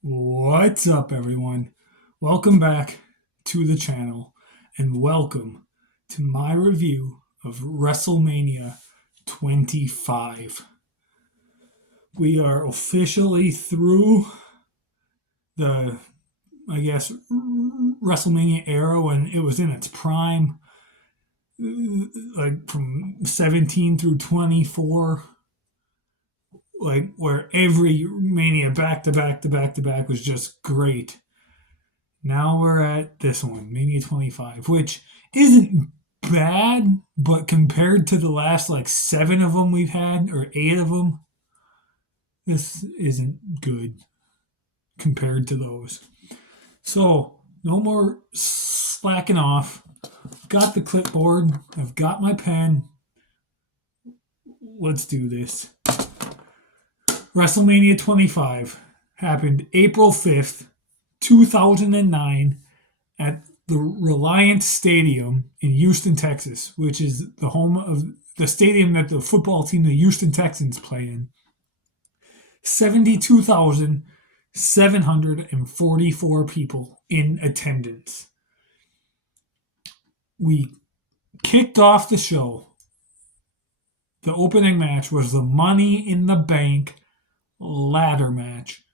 What's up, everyone? Welcome back to the channel and welcome to my review of WrestleMania 25. We are officially through the, WrestleMania era when it was in its prime, like from 17 through 24, like where every Mania back to back to back to back was just great. Now we're at this one, Mania 25, which isn't bad, but compared to the last like seven of them we've had, or eight of them, this isn't good compared to those. So, no more slacking off. Got the clipboard, I've got my pen. Let's do this. WrestleMania 25 happened April 5th, 2009 at the Reliance Stadium in Houston, Texas, which is the home of the stadium that the football team, the Houston Texans, play in. 72,744 people in attendance. We kicked off the show. The opening match was the Money in the Bank ladder match.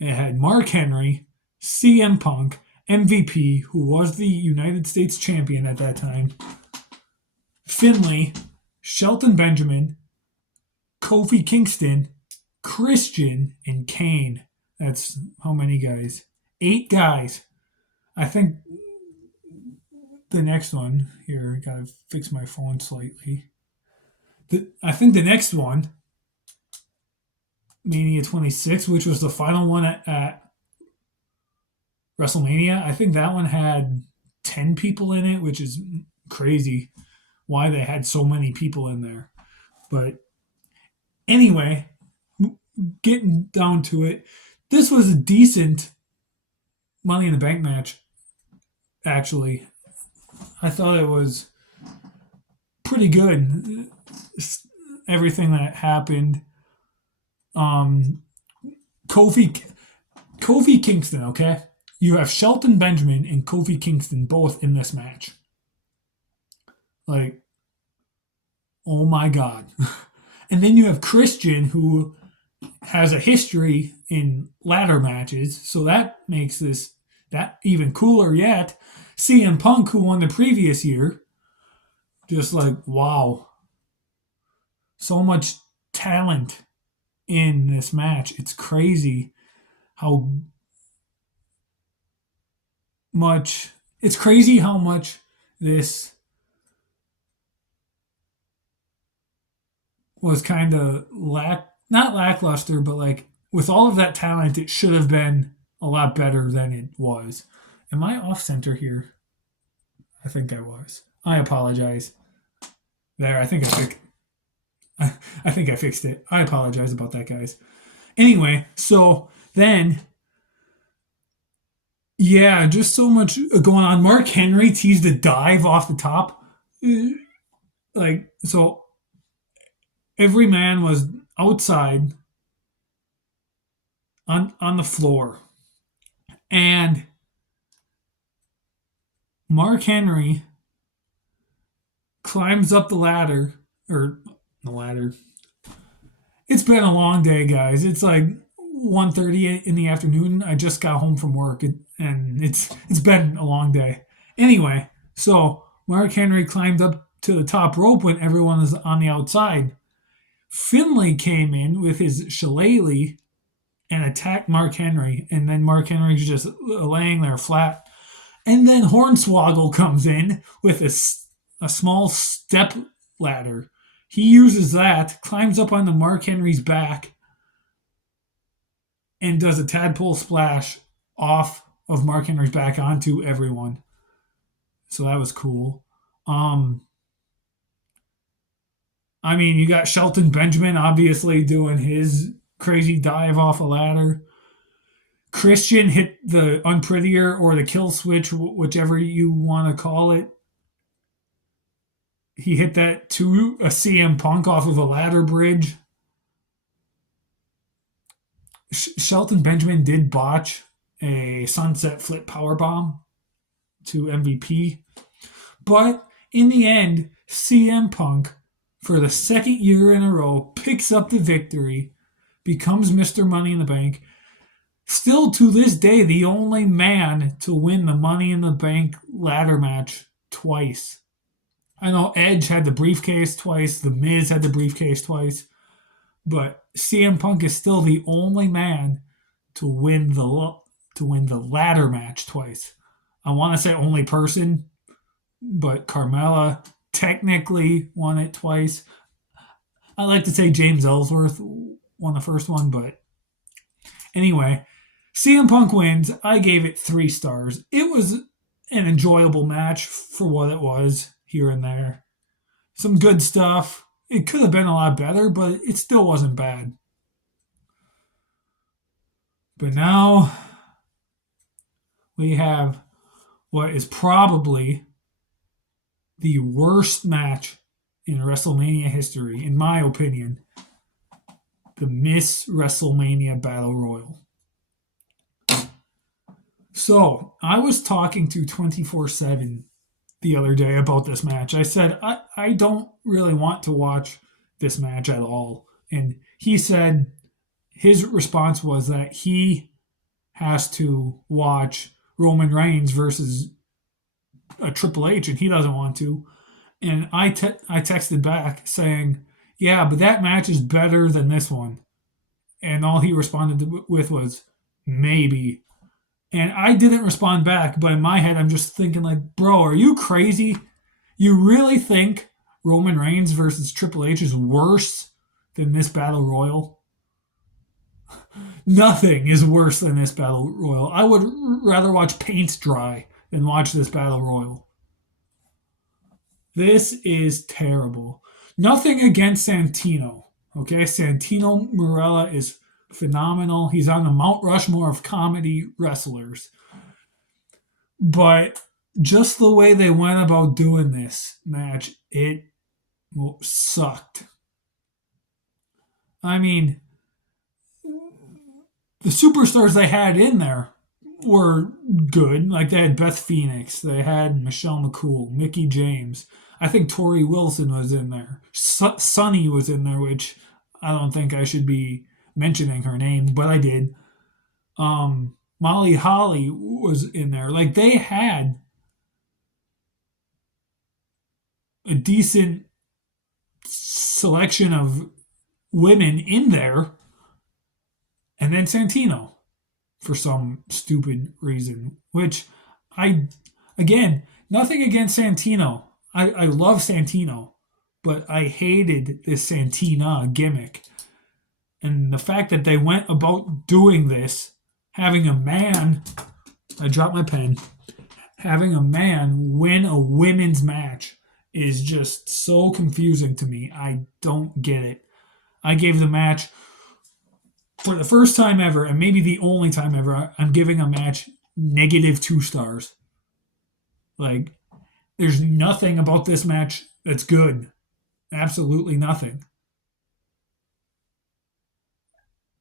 It had Mark Henry, CM Punk, MVP, who was the United States champion at that time, Finlay, Shelton Benjamin, Kofi Kingston, Christian, and Kane. That's how many guys? 8 guys. I think the next one, here, I gotta fix my phone slightly. I think the next one, Mania 26, which was the final one at WrestleMania, I think that one had 10 people in it, which is crazy why they had so many people in there. But anyway, getting down to it, this was a decent Money in the Bank match, actually. I thought it was pretty good. Everything that happened. Kofi Kingston, okay? You have Shelton Benjamin and Kofi Kingston both in this match. Like, oh my God. And then you have Christian, who has a history in ladder matches, so that makes that even cooler yet. CM Punk, who won the previous year, just like, wow. So much talent in this match. It's crazy how much this was kind of not lackluster, but like with all of that talent, it should have been a lot better than it was. Am I off center here? I think I was. I apologize. There, I think I fixed it. I apologize about that, guys. Anyway, so then, yeah, just so much going on. Mark Henry teased a dive off the top. Like, so every man was outside on the floor. And Mark Henry climbs up the ladder, or the ladder. It's been a long day, guys. It's like 1:30 in the afternoon. I just got home from work, and it's been a long day. Anyway, so Mark Henry climbed up to the top rope when everyone was on the outside. Finlay came in with his shillelagh and attacked Mark Henry, and then Mark Henry's just laying there flat. And then Hornswoggle comes in with a small step ladder. He uses that, climbs up onto Mark Henry's back, and does a tadpole splash off of Mark Henry's back onto everyone. So that was cool. I mean, you got Shelton Benjamin obviously doing his crazy dive off a ladder. Christian hit the unprettier or the kill switch, whichever you want to call it. He hit that to a CM Punk off of a ladder bridge. Shelton Benjamin did botch a sunset flip powerbomb to MVP. But in the end, CM Punk, for the second year in a row, picks up the victory, becomes Mr. Money in the Bank. Still to this day, the only man to win the Money in the Bank ladder match twice. I know Edge had the briefcase twice, The Miz had the briefcase twice, but CM Punk is still the only man to win the ladder match twice. I want to say only person, but Carmella technically won it twice. I like to say James Ellsworth won the first one, but anyway, CM Punk wins. I gave it 3 stars. It was an enjoyable match for what it was here and there. Some good stuff. It could have been a lot better, but it still wasn't bad. But now we have what is probably the worst match in WrestleMania history, in my opinion, the Miss WrestleMania Battle Royal. So, I was talking to 24/7 the other day about this match. I said, I don't really want to watch this match at all. And he said his response was that he has to watch Roman Reigns versus a Triple H and he doesn't want to. And I texted back saying, yeah, but that match is better than this one. And all he responded with was, maybe. And I didn't respond back, but in my head, I'm just thinking, like, bro, are you crazy? You really think Roman Reigns versus Triple H is worse than this Battle Royal? Nothing is worse than this Battle Royal. I would rather watch paint dry than watch this Battle Royal. This is terrible. Nothing against Santino. Okay, Santino Marella is phenomenal. He's on the Mount Rushmore of comedy wrestlers. But just the way they went about doing this match, it sucked. I mean, the superstars they had in there were good. Like they had Beth Phoenix, they had Michelle McCool, Mickey James. I think Tori Wilson was in there. Sunny was in there, which I don't think I should be mentioning her name, but I did. Molly Holly was in there. Like they had a decent selection of women in there. And then Santino for some stupid reason, which again, nothing against Santino. I love Santino, but I hated this Santina gimmick. And the fact that they went about doing this, having a man, I dropped my pen, having a man win a women's match is just so confusing to me. I don't get it. I gave the match, for the first time ever, and maybe the only time ever, I'm giving a match -2 stars. Like, there's nothing about this match that's good. Absolutely nothing.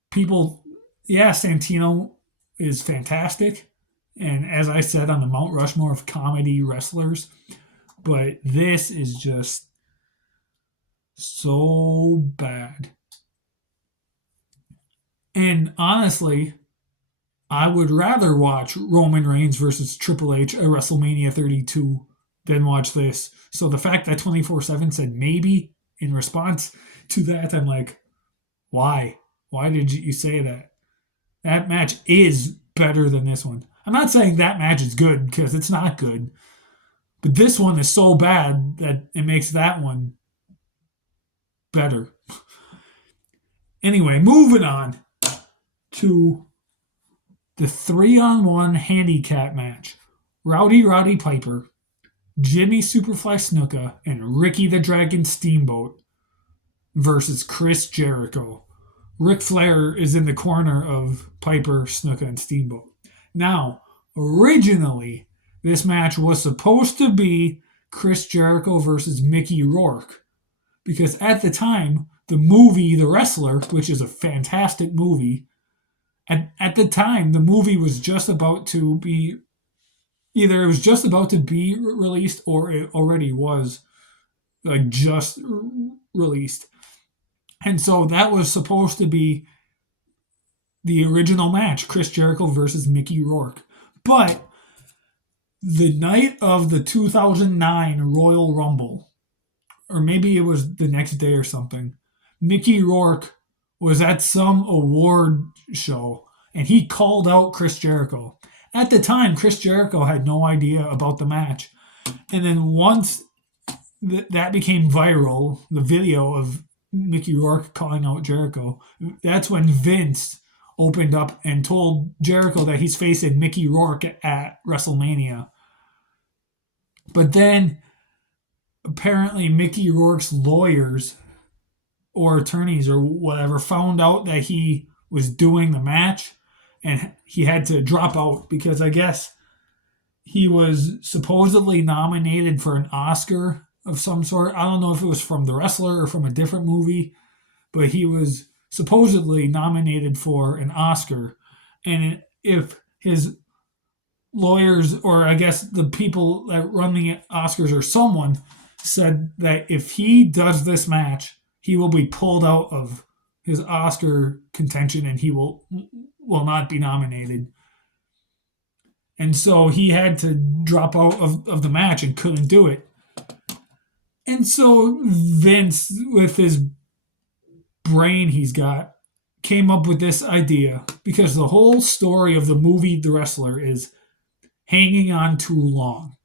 People, yeah, Santino is fantastic. And as I said, on the Mount Rushmore of comedy wrestlers. But this is just so bad. And honestly, I would rather watch Roman Reigns versus Triple H at WrestleMania 32 than watch this. So the fact that 24/7 said maybe in response to that, I'm like, why? Why did you say that? That match is better than this one. I'm not saying that match is good because it's not good. But this one is so bad that it makes that one better. Anyway, moving on to the 3-on-1 handicap match. Roddy Piper, Jimmy Superfly Snuka, and Ricky the Dragon Steamboat versus Chris Jericho. Ric Flair is in the corner of Piper, Snuka, and Steamboat. Now, originally, this match was supposed to be Chris Jericho versus Mickey Rourke. Because at the time, the movie The Wrestler, which is a fantastic movie, At the time, the movie was just about to be either it was just about to be released or it already was like just released. And so that was supposed to be the original match, Chris Jericho versus Mickey Rourke. But the night of the 2009 Royal Rumble, or maybe it was the next day or something, Mickey Rourke was at some award show and he called out Chris Jericho. At the time, Chris Jericho had no idea about the match. And then once that became viral, the video of Mickey Rourke calling out Jericho, that's when Vince opened up and told Jericho that he's facing Mickey Rourke at WrestleMania. But then apparently Mickey Rourke's lawyers or attorneys or whatever found out that he was doing the match and he had to drop out because I guess he was supposedly nominated for an Oscar of some sort. I don't know if it was from The Wrestler or from a different movie, but he was supposedly nominated for an Oscar. And if his lawyers, or I guess the people that run the Oscars or someone, said that if he does this match, he will be pulled out of his Oscar contention and he will not be nominated. And so he had to drop out of the match and couldn't do it. And so Vince, with his brain he's got, came up with this idea because the whole story of the movie The Wrestler is hanging on too long.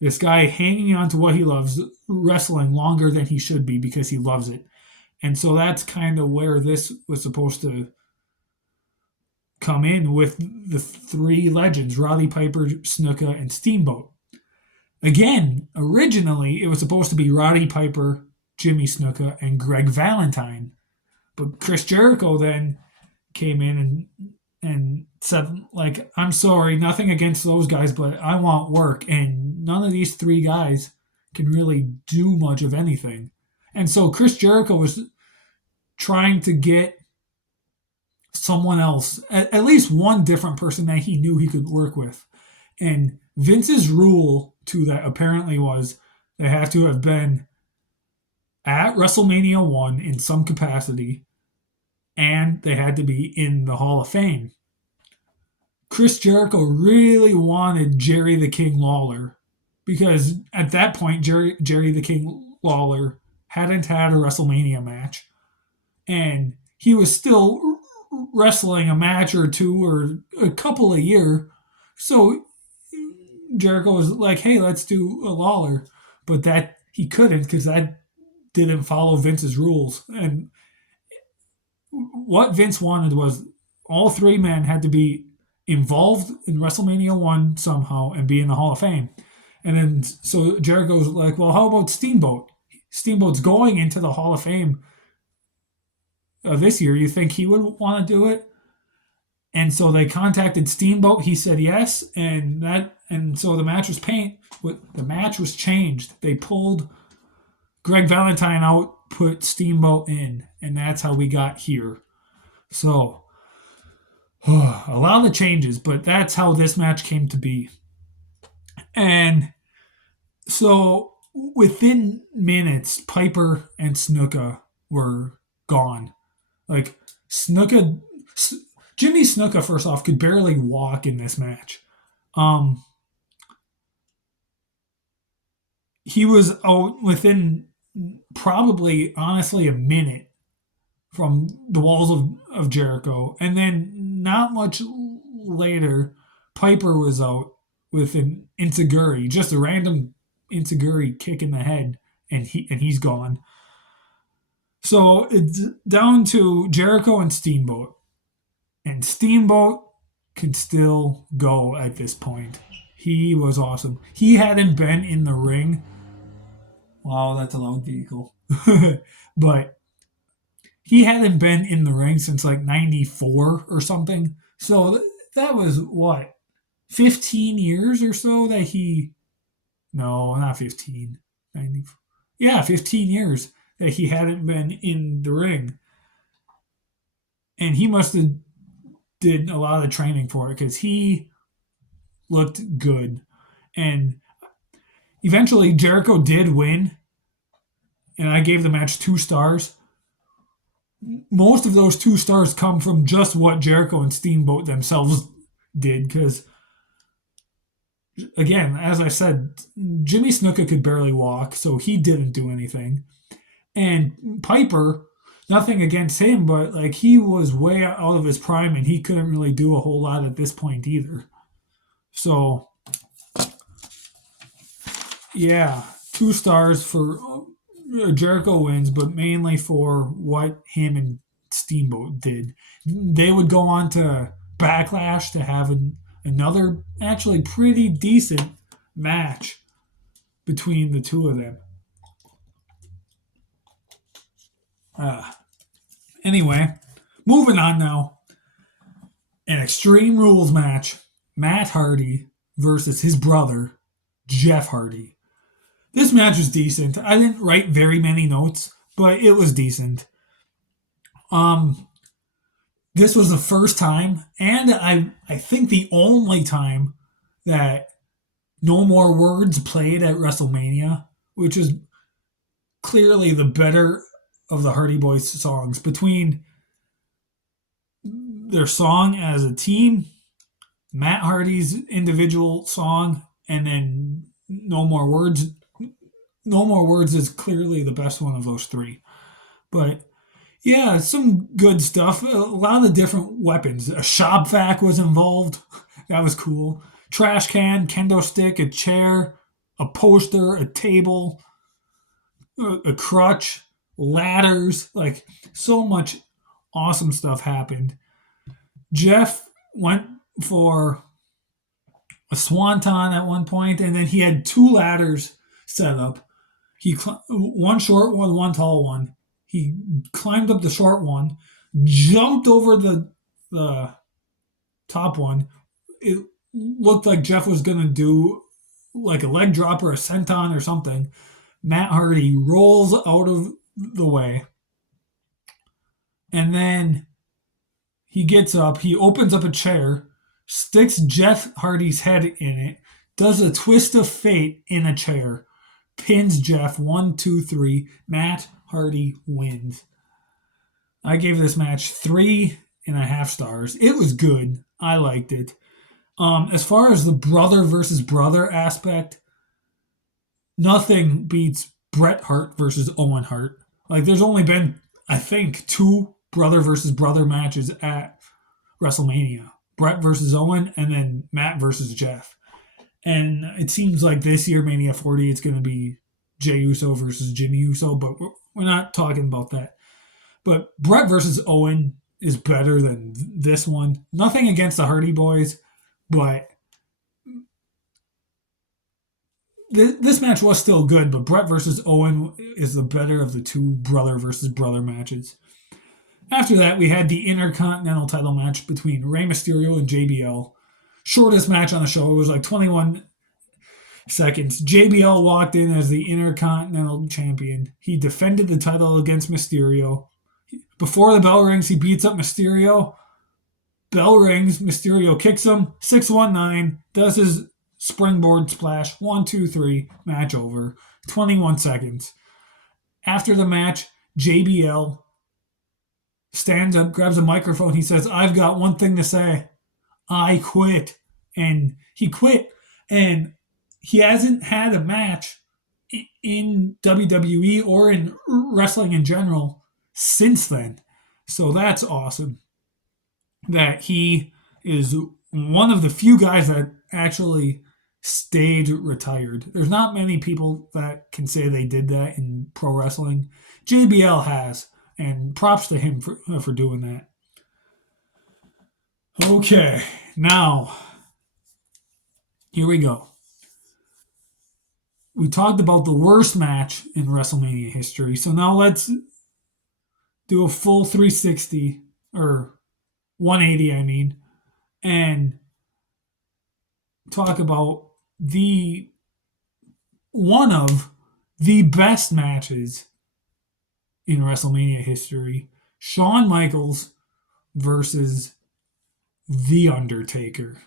This guy hanging on to what he loves, wrestling longer than he should be because he loves it. And so that's kind of where this was supposed to come in with the three legends, Roddy Piper, Snuka, and Steamboat. Again, originally it was supposed to be Roddy Piper, Jimmy Snuka, and Greg Valentine. But Chris Jericho then came in and said, like, I'm sorry, nothing against those guys, but I want work. And none of these three guys can really do much of anything. And so Chris Jericho was trying to get someone else, at least one different person that he knew he could work with. And Vince's rule to that apparently was they have to have been at WrestleMania 1 in some capacity, and they had to be in the Hall of Fame. Chris Jericho really wanted Jerry the King Lawler because at that point, Jerry the King Lawler hadn't had a WrestleMania match. And he was still wrestling a match or two or a couple a year. So Jericho was like, hey, let's do a Lawler. But that he couldn't because that didn't follow Vince's rules. And what Vince wanted was all three men had to be involved in WrestleMania 1 somehow and be in the Hall of Fame. And then so Jericho's like, well, how about Steamboat? Steamboat's going into the Hall of Fame this year. You think he would want to do it? And so they contacted Steamboat. He said yes, and so the match was changed. They pulled Greg Valentine out, put Steamboat in, and that's how we got here. So a lot of changes, but that's how this match came to be. And so within minutes, Piper and Snuka were gone. Like Snuka, Jimmy Snuka, first off, could barely walk in this match. He was out within probably, honestly, a minute from the walls of Jericho. And then not much later, Piper was out with an Insiguri, just a random Insiguri kick in the head, and he's gone. So it's down to Jericho and Steamboat. And Steamboat could still go at this point. He was awesome. He hadn't been in the ring. Wow, that's a loud vehicle. But he hadn't been in the ring since like 94 or something. So that was what, 15 years or so that he. No, not 15. 90, yeah, 15 years that he hadn't been in the ring. And he must have did a lot of the training for it because he looked good. And eventually, Jericho did win, and I gave the match 2 stars. Most of those 2 stars come from just what Jericho and Steamboat themselves did because, again, as I said, Jimmy Snuka could barely walk, so he didn't do anything. And Piper, nothing against him, but like he was way out of his prime and he couldn't really do a whole lot at this point either. So, yeah, 2 stars for Jericho wins, but mainly for what him and Steamboat did. They would go on to Backlash to have another actually pretty decent match between the two of them. Anyway, moving on now. An Extreme Rules match. Matt Hardy versus his brother, Jeff Hardy. This match was decent. I didn't write very many notes, but it was decent. This was the first time, and I think the only time that No More Words played at WrestleMania, which is clearly the better of the Hardy Boys songs. Between their song as a team, Matt Hardy's individual song, and then No More Words. No More Words is clearly the best one of those three. But yeah, some good stuff. A lot of different weapons. A shop vac was involved. That was cool. Trash can, kendo stick, a chair, a poster, a table, a crutch, ladders. Like, so much awesome stuff happened. Jeff went for a swanton at one point, and then he had 2 ladders set up. One short one, one tall one. He climbed up the short one, jumped over the top one. It looked like Jeff was gonna do like a leg drop or a senton or something. Matt Hardy rolls out of the way, and then he gets up. He opens up a chair, sticks Jeff Hardy's head in it, does a twist of fate in a chair, pins Jeff 1, 2, 3. Matt Hardy wins. I gave this match 3.5 stars. It was good. I liked it. As far as the brother versus brother aspect, nothing beats Bret Hart versus Owen Hart. Like, there's only been, I think, 2 brother versus brother matches at WrestleMania. Bret versus Owen, and then Matt versus Jeff. And it seems like this year, Mania 40, it's going to be Jey Uso versus Jimmy Uso, but we're not talking about that. But Bret versus Owen is better than this one. Nothing against the Hardy Boys, but this match was still good, but Bret versus Owen is the better of the 2 brother versus brother matches. After that, we had the Intercontinental title match between Rey Mysterio and JBL. Shortest match on the show. It was like 21 seconds. JBL walked in as the Intercontinental Champion. He defended the title against Mysterio. Before the bell rings, he beats up Mysterio. Bell rings. Mysterio kicks him. 619. Does his springboard splash. 1, 2, 3. Match over. 21 seconds. After the match, JBL stands up, grabs a microphone. He says, "I've got one thing to say. I quit." And he quit. And he hasn't had a match in WWE or in wrestling in general since then. So that's awesome that he is one of the few guys that actually stayed retired. There's not many people that can say they did that in pro wrestling. JBL has, and props to him for doing that. Okay, now, here we go. We talked about the worst match in WrestleMania history, so now let's do a full 360, or 180, I mean, and talk about one of the best matches in WrestleMania history. Shawn Michaels versus The Undertaker.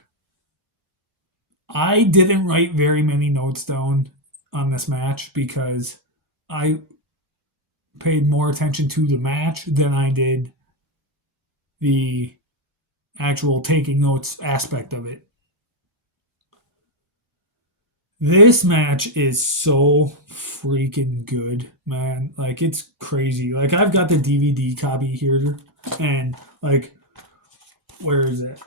I didn't write very many notes down on this match because I paid more attention to the match than I did the actual taking notes aspect of it. This match is so freaking good, man. Like, it's crazy. Like, I've got the DVD copy here, and, like, where is it?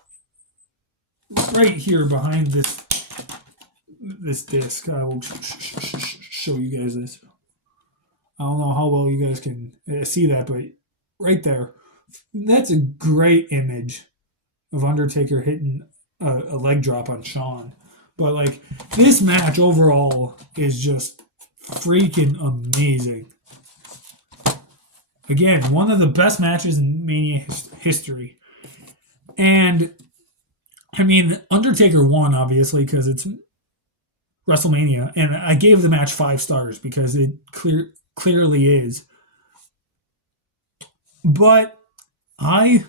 Right here behind this disc. I will show you guys this. I don't know how well you guys can see that, but right there, that's a great image of Undertaker hitting a leg drop on Shawn. But like, this match overall is just freaking amazing. Again, one of the best matches in Mania history. And I mean, Undertaker won obviously because it's WrestleMania, and I gave the match 5 stars because it clearly is. But I,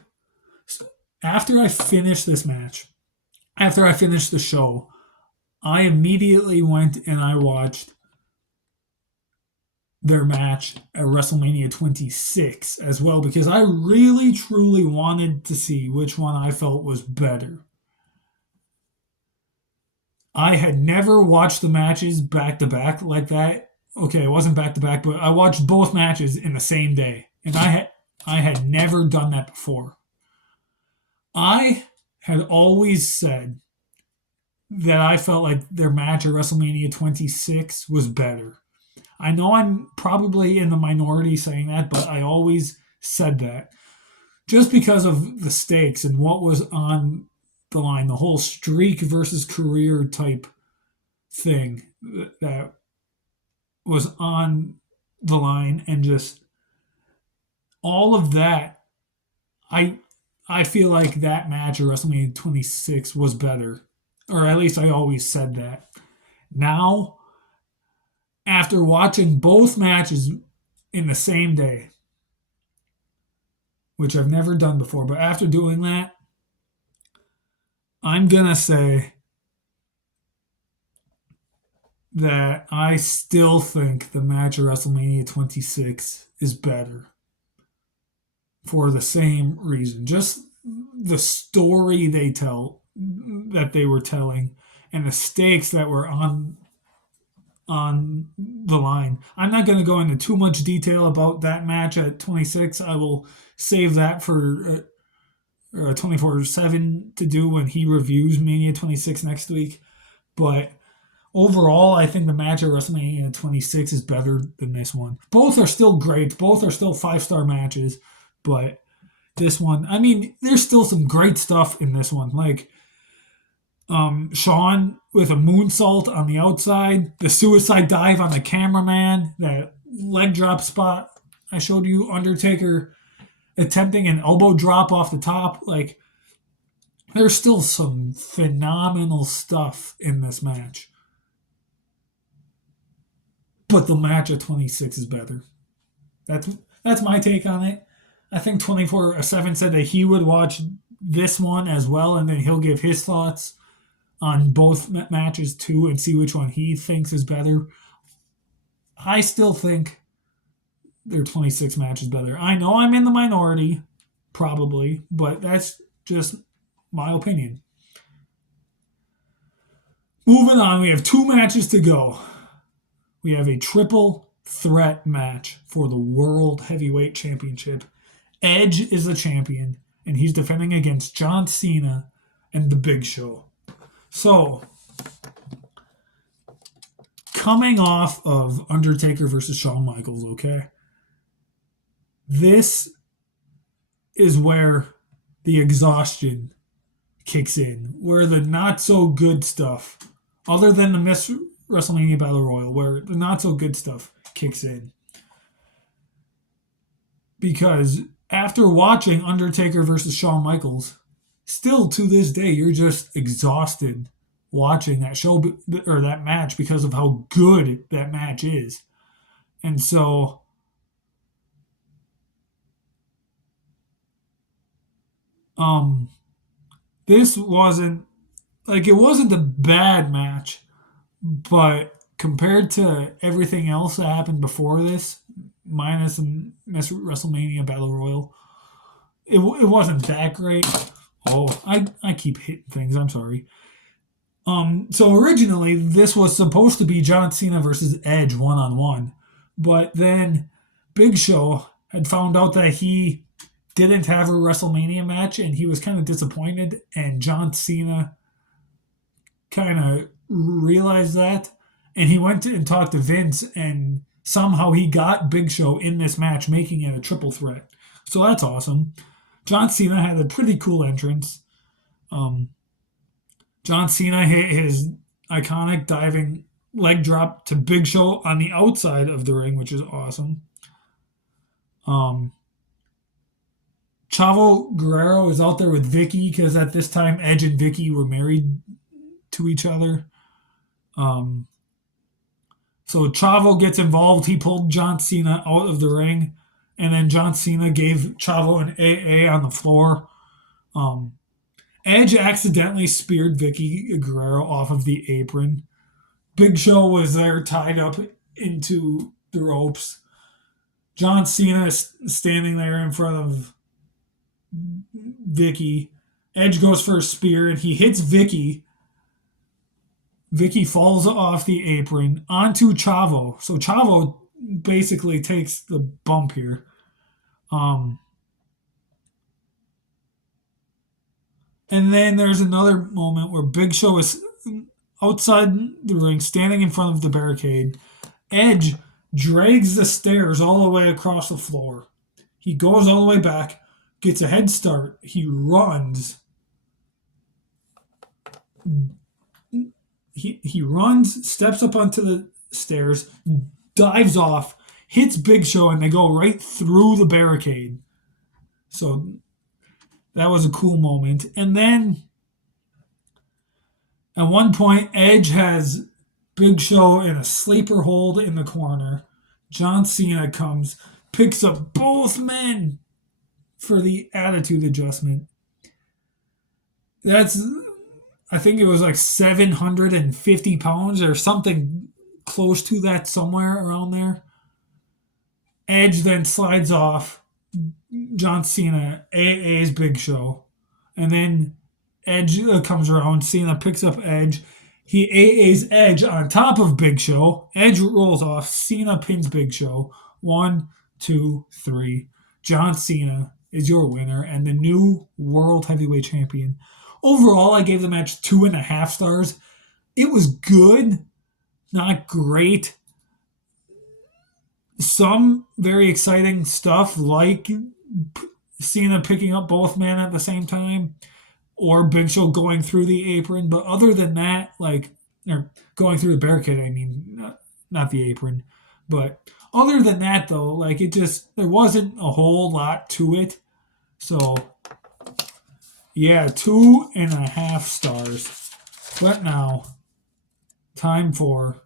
after I finished this match, after I finished the show, I immediately went and I watched their match at WrestleMania 26 as well because I really truly wanted to see which one I felt was better. I had never watched the matches back to back like that. Okay, it wasn't back to back, but I watched both matches in the same day, and I had never done that before. I had always said that I felt like their match at WrestleMania 26 was better. I know I'm probably in the minority saying that, but I always said that just because of the stakes and what was on the line, the whole streak versus career type thing that was on the line, and just all of that. I I feel like that match at WrestleMania 26 was better, or at least I always said that. Now, after watching both matches in the same day, which I've never done before, but after doing that, I'm gonna say that I still think the match at WrestleMania 26 is better for the same reason. Just the story they tell that they were telling and the stakes that were on the line. I'm not going to go into too much detail about that match at 26. I will save that for 24/7 to do when he reviews Mania 26 next week. But overall, I think the match at WrestleMania 26 is better than this one. Both are still great. Both are still 5-star matches. But this one, I mean, there's still some great stuff in this one. Like Shawn with a moonsault on the outside, the suicide dive on the cameraman, that leg drop spot I showed you, Undertaker attempting an elbow drop off the top. Like, there's still some phenomenal stuff in this match. But the match at 26 is better. That's that's my take on it. I think 24/7 said that he would watch this one as well, and then he'll give his thoughts on both matches too and see which one he thinks is better. I still think their 26 match is better. I know I'm in the minority, probably, but that's just my opinion. Moving on, we have 2 matches to go. We have a triple threat match for the World Heavyweight Championship. Edge is the champion, and he's defending against John Cena and The Big Show. So, coming off of Undertaker versus Shawn Michaels, okay? This is where the exhaustion kicks in, where the not so good stuff, other than the Miss WrestleMania Battle Royal, where the not so good stuff kicks in. Because after watching Undertaker versus Shawn Michaels, still to this day, you're just exhausted watching that show or that match because of how good that match is. And so, um, This wasn't it wasn't a bad match, but compared to everything else that happened before this, minus Miss WrestleMania Battle Royal, it wasn't that great. Oh, I keep hitting things. I'm sorry. So originally this was supposed to be John Cena versus Edge 1-on-1, but then Big Show had found out that he didn't have a WrestleMania match, and he was kind of disappointed. And John Cena kind of realized that, and he went and talked to Vince, and somehow he got Big Show in this match, making it a triple threat. So that's awesome. John Cena had a pretty cool entrance. Um, John Cena hit his iconic diving leg drop to Big Show on the outside of the ring, which is awesome. Um, Chavo Guerrero is out there with Vicky because at this time Edge and Vicky were married to each other. Um, so Chavo gets involved. He pulled John Cena out of the ring, and then John Cena gave Chavo an AA on the floor. Um, Edge accidentally speared Vicky Guerrero off of the apron. Big Show was there tied up into the ropes. John Cena is standing there in front of Vicky. Edge goes for a spear and he hits Vicky. Vicky falls off the apron onto Chavo. So Chavo basically takes the bump here. Um, and then there's another moment where Big Show is outside the ring, standing in front of the barricade. Edge drags the stairs all the way across the floor. He goes all the way back, gets a head start. He runs. He runs, steps up onto the stairs, dives off, hits Big Show, and they go right through the barricade. So that was a cool moment. And then at one point, Edge has Big Show in a sleeper hold in the corner. John Cena comes, picks up both men for the attitude adjustment. That's, I think it was like 750 pounds or something close to that, somewhere around there. Edge then slides off. John Cena AA's Big Show. And then Edge comes around. Cena picks up Edge. He AA's Edge on top of Big Show. Edge rolls off. Cena pins Big Show. 1, 2, 3. John Cena is your winner and the new World Heavyweight Champion. Overall, I gave the match 2.5 stars. It was good, not great. Some very exciting stuff like Cena picking up both men at the same time, or Big Show going through the apron. But other than that, or going through the barricade, I mean, not the apron. But other than that, though, there wasn't a whole lot to it. So, yeah, 2.5 stars. But now, time for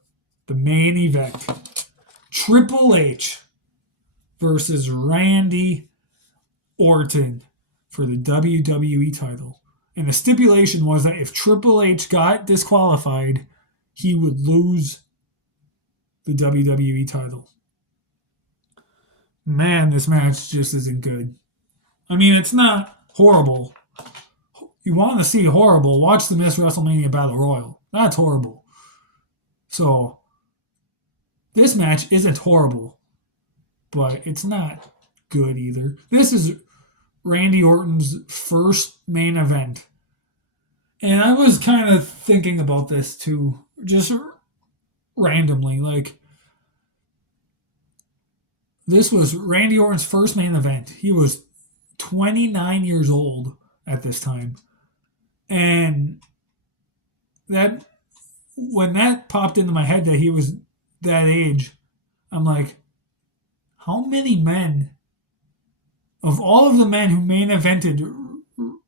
the main event. Triple H versus Randy Orton for the WWE title. And the stipulation was that if Triple H got disqualified, he would lose the WWE title. Man, this match just isn't good. I mean, it's not horrible. You want to see horrible, watch the Miss WrestleMania Battle Royal. That's horrible. So, this match isn't horrible, but it's not good either. This is Randy Orton's first main event. And I was kind of thinking about this too, just randomly. This was Randy Orton's first main event. He was 29 years old at this time. And that when that popped into my head that he was that age, I'm like, how many men, of all of the men who main evented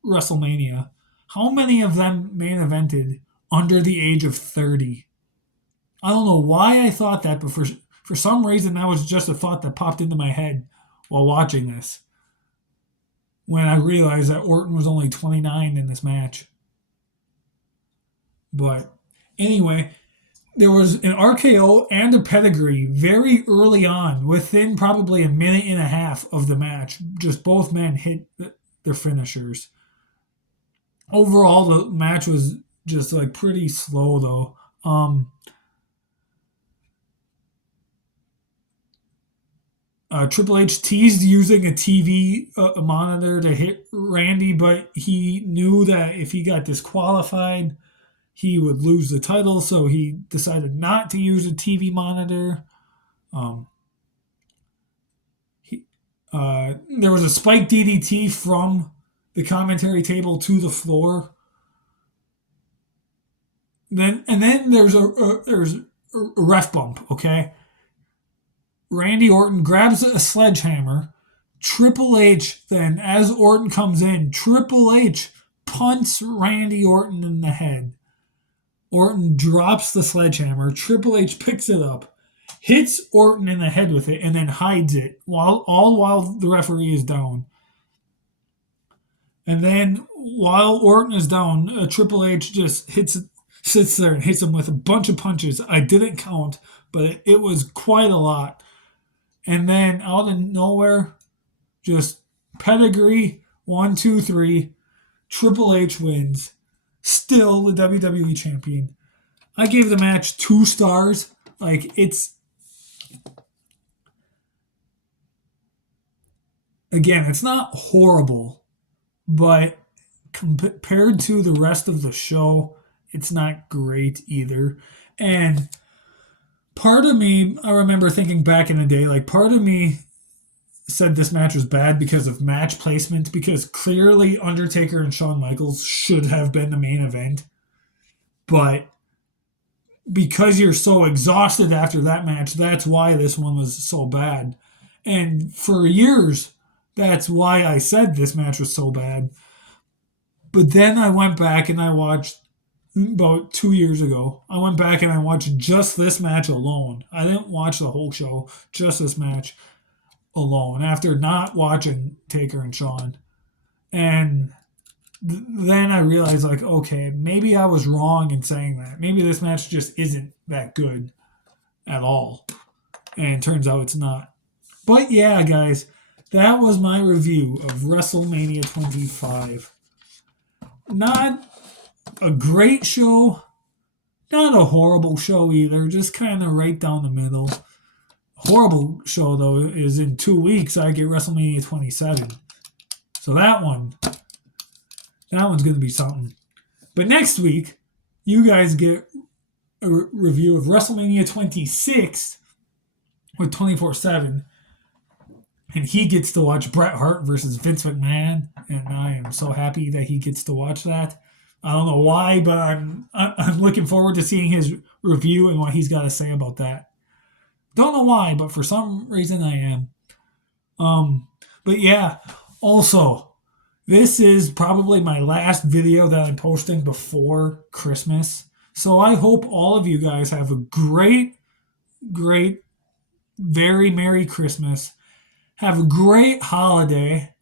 WrestleMania, how many of them main evented under the age of 30? I don't know why I thought that, but for some reason that was just a thought that popped into my head while watching this. when I realized that Orton was only 29 in this match. But anyway, there was an RKO and a pedigree very early on, within probably a minute and a half of the match. Just both men hit their finishers. Overall, the match was just like pretty slow though. Triple H teased using a TV monitor to hit Randy, but he knew that if he got disqualified, he would lose the title, so he decided not to use a TV monitor. Um, there was a spike DDT from the commentary table to the floor. Then there's a ref bump. Okay, Randy Orton grabs a sledgehammer. Triple H then, as Orton comes in, Triple H punts Randy Orton in the head. Orton drops the sledgehammer. Triple H picks it up, hits Orton in the head with it, and then hides it while the referee is down. And then while Orton is down, Triple H just sits there and hits him with a bunch of punches. I didn't count, but it was quite a lot. And then out of nowhere, just pedigree, 1, 2, 3. Triple H wins. Still the WWE champion. I gave the match 2 stars. Like, it's... Again, it's not horrible, but compared to the rest of the show, it's not great either. And part of me, I remember thinking back in the day, like, part of me said this match was bad because of match placement, because clearly Undertaker and Shawn Michaels should have been the main event. But because you're so exhausted after that match, that's why this one was so bad. And for years, that's why I said this match was so bad. But then I went back and I watched, about 2 years ago, I went back and I watched just this match alone. I didn't watch the whole show, just this match alone after not watching Taker and Shawn. And then I realized, like, okay, maybe I was wrong in saying that. Maybe this match just isn't that good at all. And it turns out it's not. But yeah, guys, that was my review of WrestleMania 25. Not a great show, not a horrible show either, just kind of right down the middle. Horrible show, though, is in 2 weeks. I get WrestleMania 27. So that one's going to be something. But next week, you guys get a review of WrestleMania 26 with 24/7. And he gets to watch Bret Hart versus Vince McMahon. And I am so happy that he gets to watch that. I don't know why, but I'm looking forward to seeing his review and what he's got to say about that. Don't know why, but for some reason I am. But yeah, also, this is probably my last video that I'm posting before Christmas. So I hope all of you guys have a great, very Merry Christmas. Have a great holiday.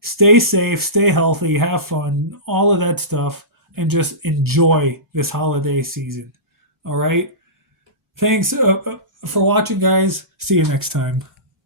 Stay safe, stay healthy, have fun, all of that stuff, and just enjoy this holiday season. All right? Thanks for watching, guys. See you next time.